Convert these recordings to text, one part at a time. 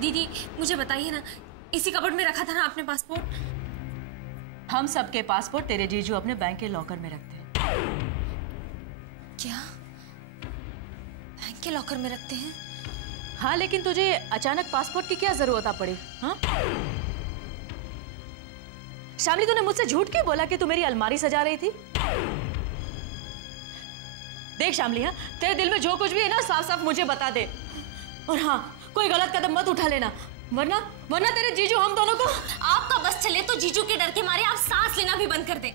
दीदी मुझे बताइए ना, इसी कबर्ड में रखा था ना आपने पासपोर्ट? हम सबके पासपोर्ट तेरे जीजू अपने बैंक के लॉकर में रखते हैं। क्या? बैंक के लॉकर में रखते हैं? हाँ, लेकिन तुझे अचानक पासपोर्ट की क्या जरूरत आ पड़ी? हाँ शामली, तूने मुझसे झूठ क्यों बोला कि तू मेरी अलमारी सजा रही थी? देख शामली, हाँ तेरे दिल में जो कुछ भी है ना, साफ साफ मुझे बता दे। और हाँ, कोई गलत कदम मत उठा लेना, वरना तेरे जीजू हम दोनों को। आपका बस चले तो जीजू के डर के मारे आप सांस लेना भी बंद कर दे,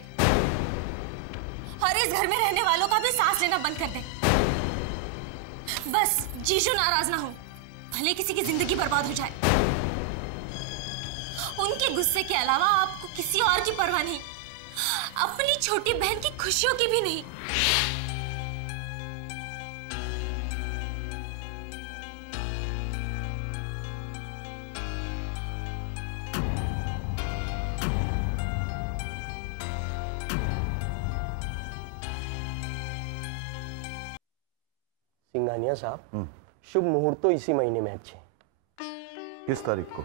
और इस घर में रहने वालों का भी सांस लेना बंद कर दे। बस जीजू नाराज ना हो, भले किसी की जिंदगी बर्बाद हो जाए। उनके गुस्से के अलावा आपको किसी और की परवाह नहीं, अपनी छोटी बहन की खुशियों की भी नहीं। सिंघानिया साहब, शुभ मुहूर्त तो इसी महीने में अच्छे। किस तारीख को?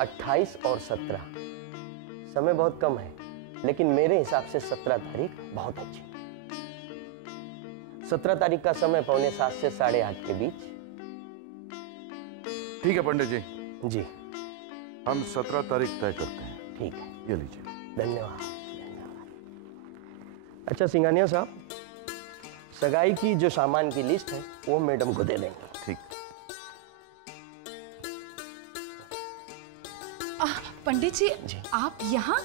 28 और 17। समय बहुत कम है, लेकिन मेरे हिसाब से 17 तारीख बहुत अच्छी। 17 तारीख का समय 7:45 से 8:30 के बीच। ठीक है पंडित जी। जी, हम 17 तारीख तय करते हैं। ठीक है, ये लीजिए। धन्यवाद। अच्छा सिंघानिया साहब, सगाई की जो सामान की लिस्ट है वो मैडम को दे देंगे। ठीक। पंडित जी, आप यहाँ?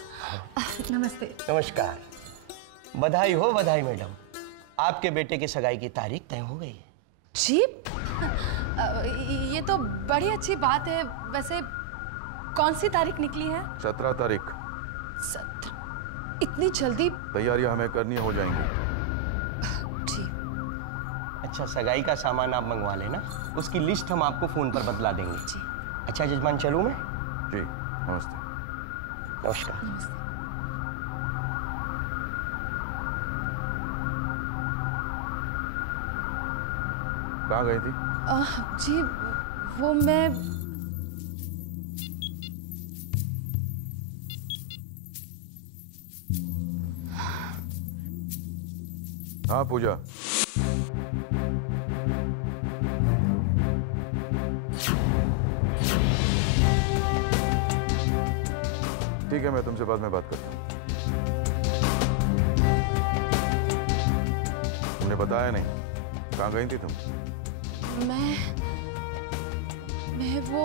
नमस्ते। नमस्कार। बधाई हो, बधाई मैडम, आपके बेटे की सगाई की तारीख तय हो गई है। जी, ये तो बड़ी अच्छी बात है। वैसे कौन सी तारीख निकली है? 17 तारीख। 17? इतनी जल्दी? तैयारियां हमें करनी हो जाएंगी। ठीक। अच्छा, सगाई का सामान आप मंगवा लेना, उसकी लिस्ट हम आपको फोन पर बतला देंगे। जी। अच्छा जजमान, चलूं मैं? जी, नमस्ते। नमस्कार। नमस्ते। कहाँ गई थी? जी, वो मैं हाँ पूजा, ठीक है, मैं तुमसे बाद में बात करता हूँ। तुमने बताया नहीं, कहाँ गई थी तुम? मैं वो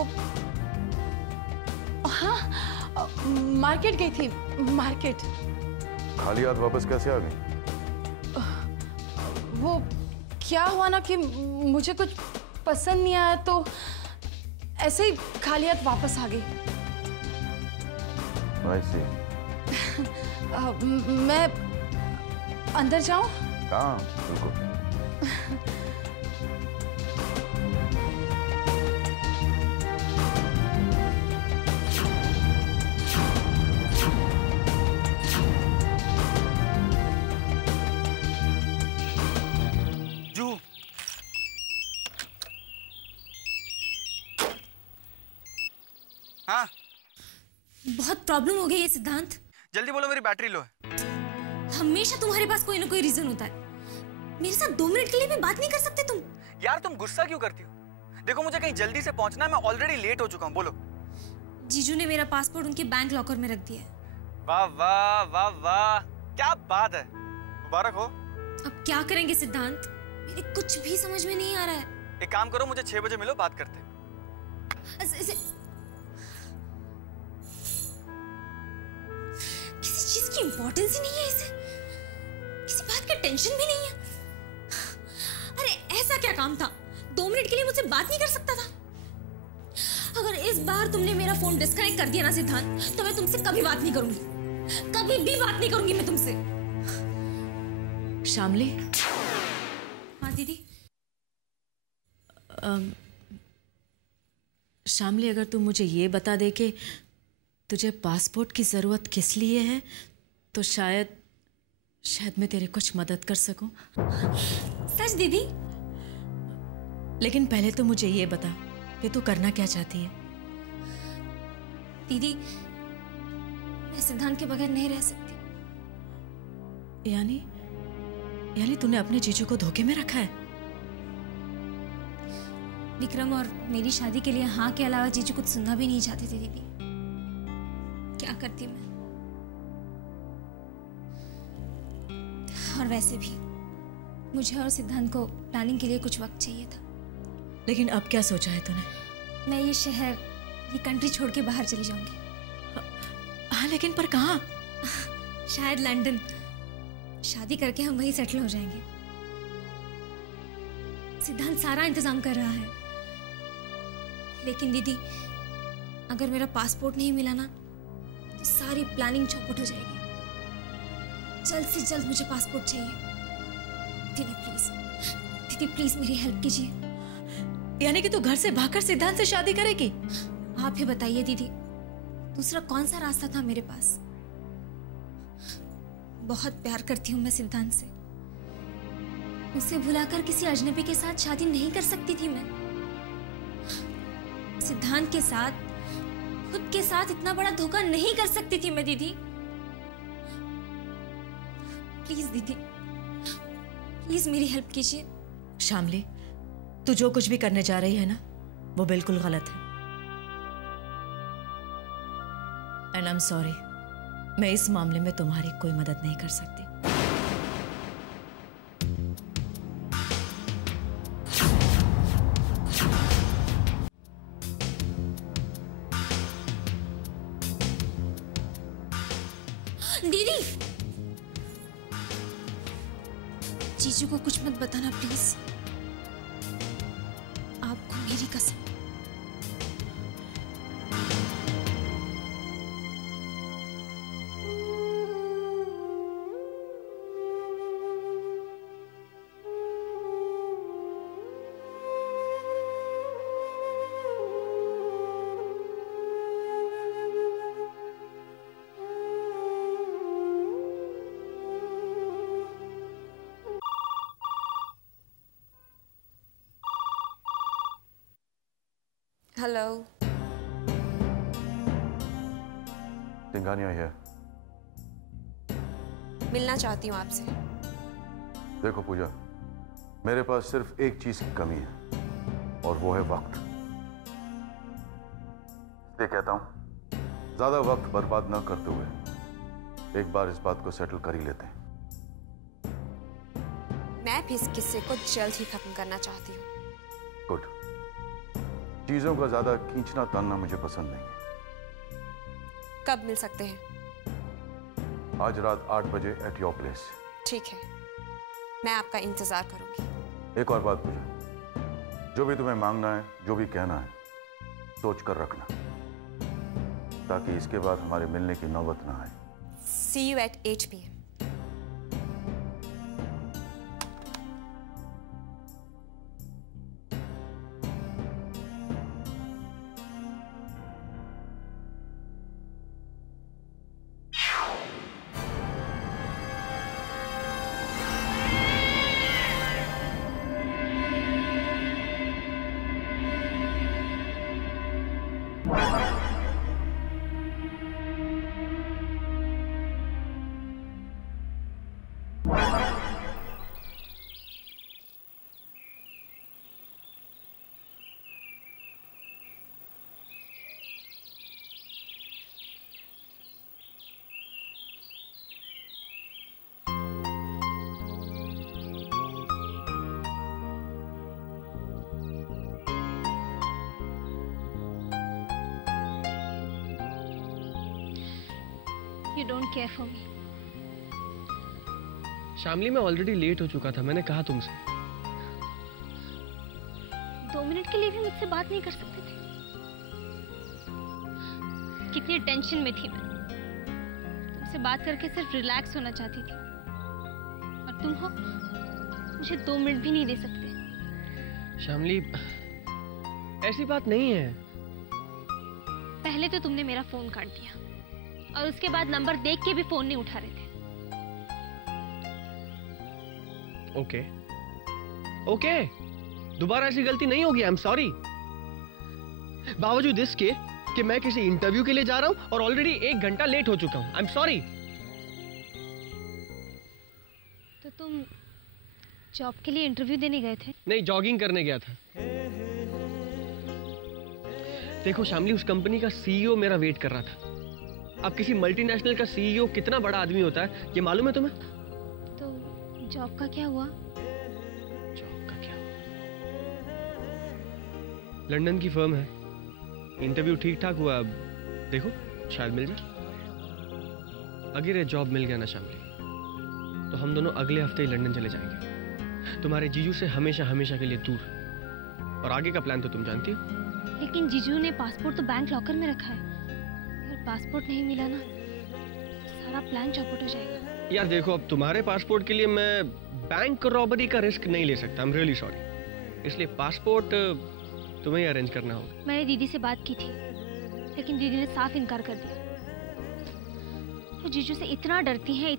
हाँ, मार्केट गई थी। मार्केट। खाली हाथ वापस कैसे आ गई? वो क्या हुआ ना कि मुझे कुछ पसंद नहीं आया, तो ऐसे ही खाली हाथ वापस आ गई। I see। मैं अंदर जाऊं? हाँ बिल्कुल। हाँ, बहुत प्रॉब्लम हो गई है सिद्धांत। जल्दी बोलो, मेरी बैटरी लो है। हमेशा तुम्हारे पास कोई ना कोई रीजन होता है। मेरे साथ 2 मिनट के लिए भी बात नहीं कर सकते तुम? यार तुम गुस्सा क्यों करती हो? देखो मुझे कहीं जल्दी से पहुंचना है, मैं ऑलरेडी लेट हो चुका हूँ। बोलो। जीजू ने मेरा पासपोर्ट उनके बैंक लॉकर में रख दिया है। वाह वाह वाह वाह, क्या बात है, मुबारक हो। अब क्या करेंगे सिद्धांत, मेरे कुछ भी समझ में नहीं आ रहा है। एक काम करो, मुझे 6 बजे मिलो, बात करते हैं। किसी चीज की इंपॉर्टेंस ही नहीं है इसे, किसी बात का टेंशन भी नहीं है। अरे ऐसा क्या काम था, 2 मिनट के लिए मुझसे बात नहीं कर सकता था? अगर इस बार तुमने मेरा फोन डिस्कनेक्ट कर दिया ना सिद्धांत, तो मैं तुमसे कभी बात नहीं करूंगी, कभी भी बात नहीं करूंगी मैं तुमसे। शामली। हाँ दीदी। शामली, अगर तुम मुझे ये बता दे कि तुझे पासपोर्ट की जरूरत किस लिए है, तो शायद मैं तेरे कुछ मदद कर सकूं। सच दीदी? लेकिन पहले तो मुझे ये बता कि तू करना क्या चाहती है। दीदी, मैं सिद्धांत के बगैर नहीं रह सकती। यानी तूने अपने जीजू को धोखे में रखा है? विक्रम और मेरी शादी के लिए हाँ के अलावा जीजू कुछ सुनना भी नहीं चाहते थे। दीदी, क्या करती मैं। और वैसे भी मुझे और सिद्धांत को प्लानिंग के लिए कुछ वक्त चाहिए था। लेकिन अब क्या सोचा है तूने? मैं ये शहर, ये कंट्री छोड़ के बाहर चली जाऊंगी। हाँ, लेकिन पर कहाँ? शायद लंदन। शादी करके हम वहीं सेटल हो जाएंगे। सिद्धांत सारा इंतजाम कर रहा है। लेकिन दीदी, अगर मेरा पासपोर्ट नहीं मिला ना तो सारी प्लानिंग चौपट हो जाएगी। जल्द से जल्द मुझे पासपोर्ट चाहिए। दीदी प्लीज मेरी हेल्प कीजिए। यानी कि तू घर से भागकर सिद्धांत से शादी करेगी? आप ही बताइए दीदी, दूसरा कौन सा रास्ता था मेरे पास। बहुत प्यार करती हूँ मैं सिद्धांत से। उसे भुलाकर किसी अजनबी के साथ शादी नहीं कर सकती थी मैं। सिद्धांत के साथ, खुद के साथ इतना बड़ा धोखा नहीं कर सकती थी मैं दीदी। प्लीज दीदी, प्लीज मेरी हेल्प कीजिए। शामली, तू जो कुछ भी करने जा रही है ना, वो बिल्कुल गलत है। एंड आई एम सॉरी, मैं इस मामले में तुम्हारी कोई मदद नहीं कर सकती। दीदी, जीजू को कुछ मत बताना प्लीज। आपको मेरी कसम। हेलो। सिंघानिया है। मिलना चाहती हूँ आपसे। देखो पूजा, मेरे पास सिर्फ एक चीज की कमी है और वो है वक्त। ये कहता हूं, ज्यादा वक्त बर्बाद न करते हुए एक बार इस बात को सेटल कर ही लेते हैं। मैं भी इस किस्से को जल्द ही खत्म करना चाहती हूँ। गुड। चीजों का ज्यादा खींचना तानना मुझे पसंद नहीं है। कब मिल सकते हैं? आज रात 8 बजे एट योर प्लेस। ठीक है, मैं आपका इंतजार करूंगी। एक और बात पूजा, जो भी तुम्हें मांगना है, जो भी कहना है, सोच कर रखना, ताकि इसके बाद हमारे मिलने की नौबत ना आए। See you at 8 PM. You don't care for me. Shamli, मैं ऑलरेडी लेट हो चुका था, मैंने कहा तुमसे। 2 मिनट के लिए भी मुझसे बात नहीं कर सकते थे? कितनी टेंशन में थी मैं। तुमसे बात करके सिर्फ रिलैक्स होना चाहती थी, और तुम हो मुझे 2 मिनट भी नहीं दे सकते। शामली, ऐसी बात नहीं है। पहले तो तुमने मेरा फोन काट दिया, और उसके बाद नंबर देख के भी फोन नहीं उठा रहे थे। ओके, दोबारा ऐसी गलती नहीं होगी। I am sorry. बावजूद इसके कि मैं किसी इंटरव्यू के लिए जा रहा हूं और ऑलरेडी 1 घंटा लेट हो चुका हूं। I am sorry. तो तुम जॉब के लिए इंटरव्यू देने गए थे? नहीं, जॉगिंग करने गया था। देखो शामली, उस कंपनी का सीईओ मेरा वेट कर रहा था। अब किसी मल्टीनेशनल का सीईओ कितना बड़ा आदमी होता है ये मालूम है तुम्हें? तो जॉब का क्या हुआ? जॉब का क्या हुआ? लंदन की फर्म है, इंटरव्यू ठीक ठाक हुआ। अब देखो शायद मिल जाए। अगर ये जॉब मिल गया ना शामली, तो हम दोनों अगले हफ्ते ही लंदन चले जाएंगे, तुम्हारे जीजू से हमेशा हमेशा के लिए दूर। और आगे का प्लान तो तुम जानती हो। लेकिन जीजू ने पासपोर्ट तो बैंक लॉकर में रखा है। अगर पासपोर्ट नहीं मिला ना, सारा प्लान चौपट हो जाएगा। यार देखो, अब तुम्हारे पासपोर्ट के लिए मैं बैंक रॉबरी का रिस्क नहीं ले सकता। I am really sorry. इसलिए पासपोर्ट तुम्हें ही अरेंज करना होगा। मैंने दीदी से बात की थी, लेकिन दीदी ने साफ इनकार कर दिया। वो जीजू से इतना डरती हैं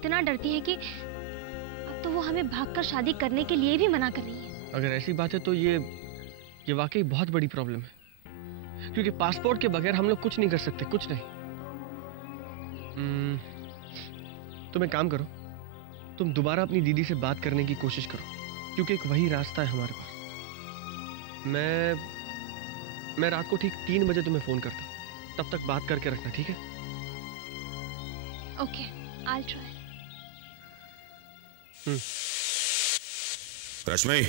कि अब तो वो हमें भागकर शादी करने के लिए भी मना कर रही है। अगर ऐसी बात है तो ये वाकई बहुत बड़ी प्रॉब्लम है, क्योंकि पासपोर्ट के बगैर हम लोग कुछ नहीं कर सकते, कुछ नहीं। तुम एक काम करो, तुम दोबारा अपनी दीदी से बात करने की कोशिश करो, क्योंकि एक वही रास्ता है हमारे पास। मैं रात को ठीक 3 बजे तुम्हें फोन करता हूँ, तब तक बात करके रखना, ठीक है? Okay, I will try. Rashmi,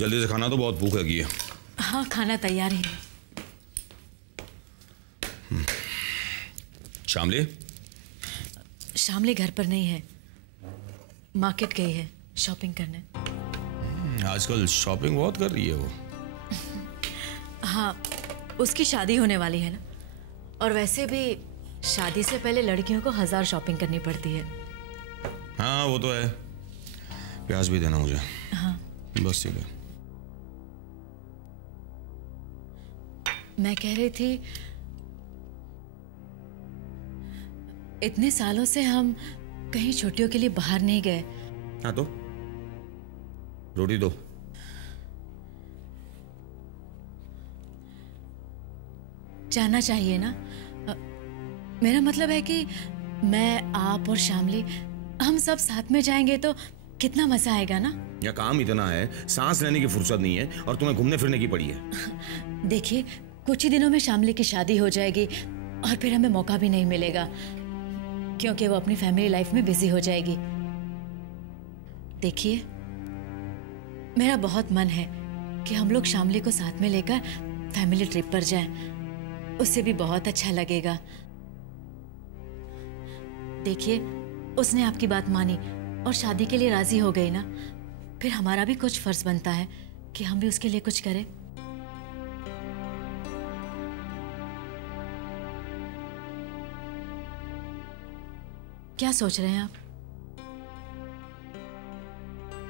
जल्दी से खाना, तो बहुत भूख लगी है। हाँ, खाना तैयार है। शामली? शामली घर पर नहीं है, मार्केट गई है शॉपिंग करने। आजकल शॉपिंग बहुत कर रही है वो। हाँ, उसकी शादी होने वाली है ना, और वैसे भी शादी से पहले लड़कियों को 1000 शॉपिंग करनी पड़ती है। हाँ वो तो है। प्याज भी देना मुझे। हाँ बस ठीक है। मैं कह रही थी, इतने सालों से हम कहीं छुट्टियों के लिए बाहर नहीं गए। हाँ तो रोटी दो। जाना चाहिए ना। मेरा मतलब है कि मैं, आप और शामली, हम सब साथ में जाएंगे तो कितना मजा आएगा ना। या काम इतना है, सांस लेने की फुर्सत नहीं है और तुम्हें घूमने फिरने की पड़ी है। देखिए, कुछ ही दिनों में शामली की शादी हो जाएगी और फिर हमें मौका भी नहीं मिलेगा, क्योंकि वो अपनी फैमिली लाइफ में बिजी हो जाएगी। देखिए, मेरा बहुत मन है कि हम लोग शामली को साथ में लेकर फैमिली ट्रिप पर जाएं। उससे भी बहुत अच्छा लगेगा। देखिए, उसने आपकी बात मानी और शादी के लिए राजी हो गई ना, फिर हमारा भी कुछ फर्ज बनता है कि हम भी उसके लिए कुछ करें। क्या सोच रहे हैं आप?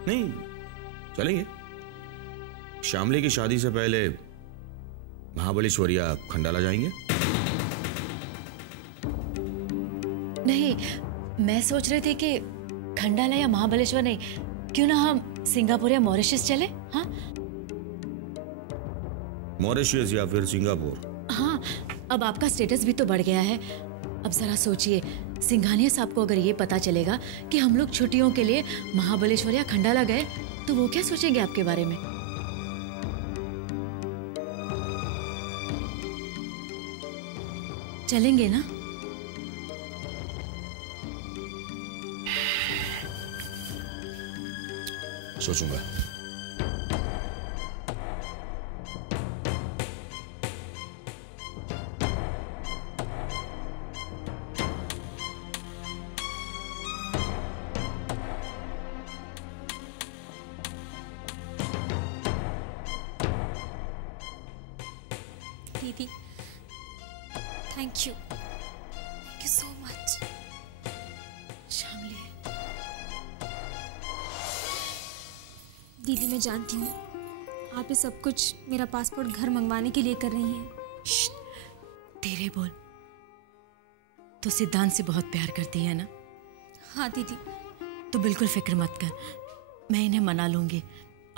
नहीं, चलेंगे। शामली की शादी से पहले महाबलेश्वर या खंडाला जाएंगे। नहीं, मैं सोच रही थी कि खंडाला या महाबलेश्वर नहीं, क्यों ना हम सिंगापुर या मॉरिशस चले। हाँ, मॉरिशस या फिर सिंगापुर। हाँ, अब आपका स्टेटस भी तो बढ़ गया है। अब जरा सोचिए, सिंघानिया साहब को अगर ये पता चलेगा कि हम लोग छुट्टियों के लिए महाबलेश्वर या खंडाला गए, तो वो क्या सोचेंगे आपके बारे में? चलेंगे ना? सोचूंगा। दीदी, thank you so much. Shamli, दीदी, मैं जानती हूँ आप ये सब कुछ मेरा पासपोर्ट घर मंगवाने के लिए कर रही हैं। धीरे बोल। तो सिद्धांत से बहुत प्यार करती है ना? हाँ दीदी। तो बिल्कुल फिक्र मत कर, मैं इन्हें मना लूंगी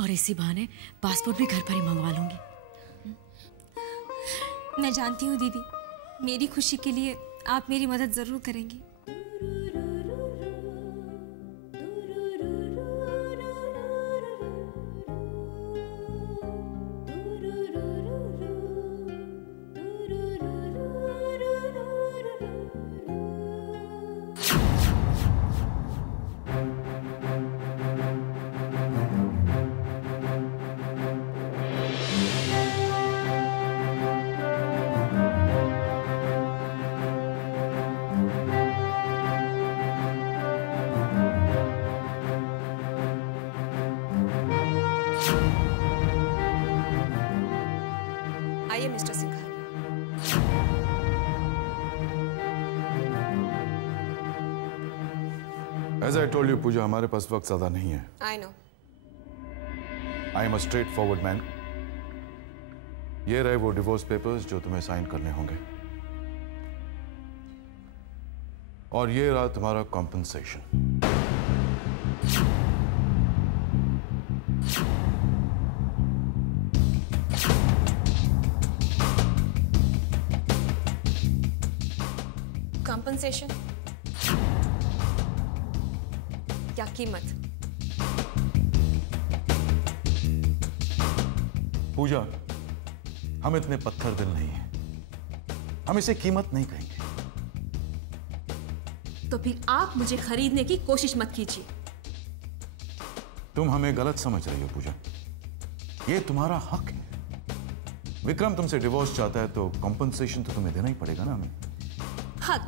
और इसी बहाने पासपोर्ट भी घर पर ही मंगवा लूंगी। मैं जानती हूँ दीदी, मेरी खुशी के लिए आप मेरी मदद जरूर करेंगी। आइए mister Singhania. As I told you, पूजा, हमारे पास वक्त ज्यादा नहीं है। I know. I am a straightforward man. ये रहे वो डिवोर्स पेपर्स जो तुम्हें साइन करने होंगे, और ये रहा तुम्हारा कॉम्पनसेशन। कॉम्पनसेशन क्या कीमत? पूजा, हम इतने पत्थर दिल नहीं हैं, हम इसे कीमत नहीं कहेंगे। तो फिर आप मुझे खरीदने की कोशिश मत कीजिए। तुम हमें गलत समझ रही हो पूजा, ये तुम्हारा हक है। विक्रम तुमसे डिवोर्स चाहता है तो कॉम्पनसेशन तो तुम्हें देना ही पड़ेगा ना हमें। हक?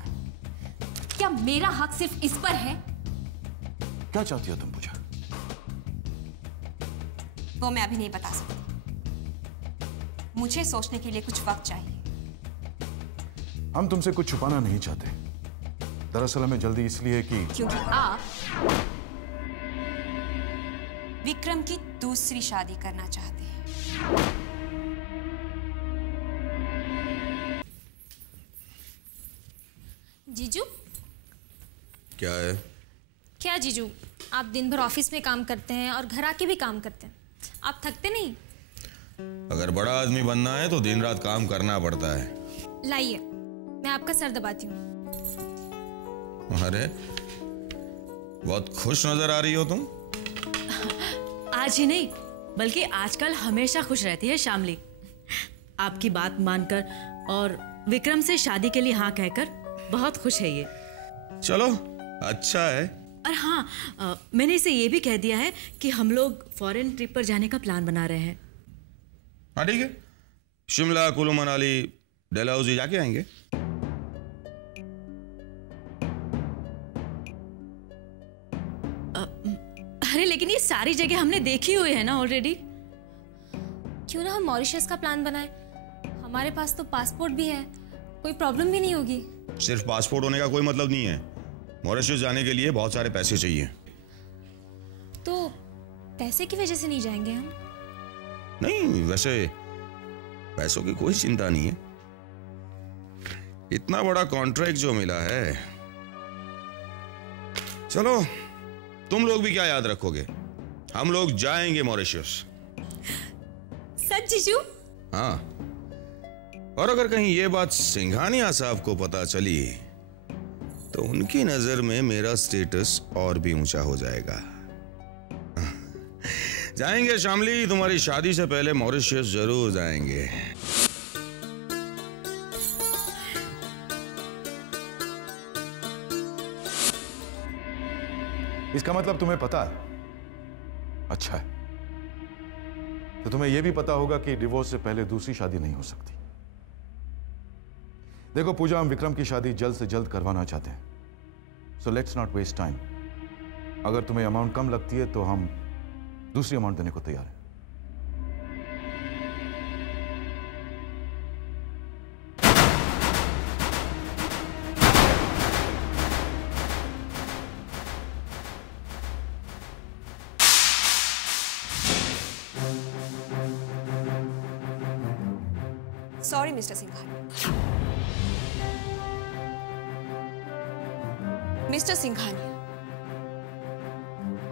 क्या मेरा हक सिर्फ इस पर है? क्या चाहती हो तुम पूजा? वो मैं अभी नहीं बता सकती, मुझे सोचने के लिए कुछ वक्त चाहिए। हम तुमसे कुछ छुपाना नहीं चाहते, दरअसल हमें जल्दी इसलिए कि क्योंकि आप विक्रम की दूसरी शादी करना चाहते हैं। जीजू? क्या है? क्या जीजू, आप दिन भर ऑफिस में काम करते हैं और घर आके भी काम करते हैं, आप थकते नहीं? अगर बड़ा आदमी बनना है तो दिन रात काम करना पड़ता है। लाइए, मैं आपका सर दबाती हूँ। अरे, बहुत खुश नजर आ रही हो तुम। आज ही नहीं बल्कि आजकल हमेशा खुश रहती है शामली। आपकी बात मानकर और विक्रम से शादी के लिए हाँ कहकर बहुत खुश है ये। चलो, अच्छा है। और हाँ, मैंने इसे ये भी कह दिया है कि हम लोग फॉरेन ट्रिप पर जाने का प्लान बना रहे हैं। हाँ ठीक है, शिमला, कुल्लू मनाली, डलहौजी जाके आएंगे। अरे लेकिन ये सारी जगह हमने देखी हुई है ना ऑलरेडी। क्यों ना हम मॉरिशस का प्लान बनाएं? हमारे पास तो पासपोर्ट भी है, कोई प्रॉब्लम भी नहीं होगी। सिर्फ पासपोर्ट होने का कोई मतलब नहीं है, मॉरिशस जाने के लिए बहुत सारे पैसे चाहिए। तो पैसे की वजह से नहीं जाएंगे हम? नहीं, वैसे पैसों की कोई चिंता नहीं है। इतना बड़ा कॉन्ट्रैक्ट जो मिला है। चलो, तुम लोग भी क्या याद रखोगे, हम लोग जाएंगे मॉरिशस। सच जीजू? हाँ, और अगर कहीं ये बात सिंघानिया साहब को पता चली तो उनकी नजर में मेरा स्टेटस और भी ऊंचा हो जाएगा। जाएंगे शामली, तुम्हारी शादी से पहले मॉरिशस जरूर जाएंगे। इसका मतलब तुम्हें पता है? अच्छा है, तो तुम्हें यह भी पता होगा कि डिवोर्स से पहले दूसरी शादी नहीं हो सकती। देखो पूजा, हम विक्रम की शादी जल्द से जल्द करवाना चाहते हैं, so let's not waste time. अगर तुम्हें अमाउंट कम लगती है तो हम दूसरी अमाउंट देने को तैयार हैं। Sorry mister Singhania. Mister Singhania,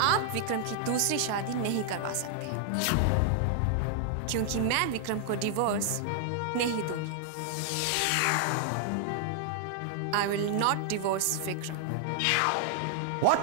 आप विक्रम की दूसरी शादी नहीं करवा सकते, क्योंकि मैं विक्रम को डिवोर्स नहीं दूंगी। I will not divorce Vikram. What?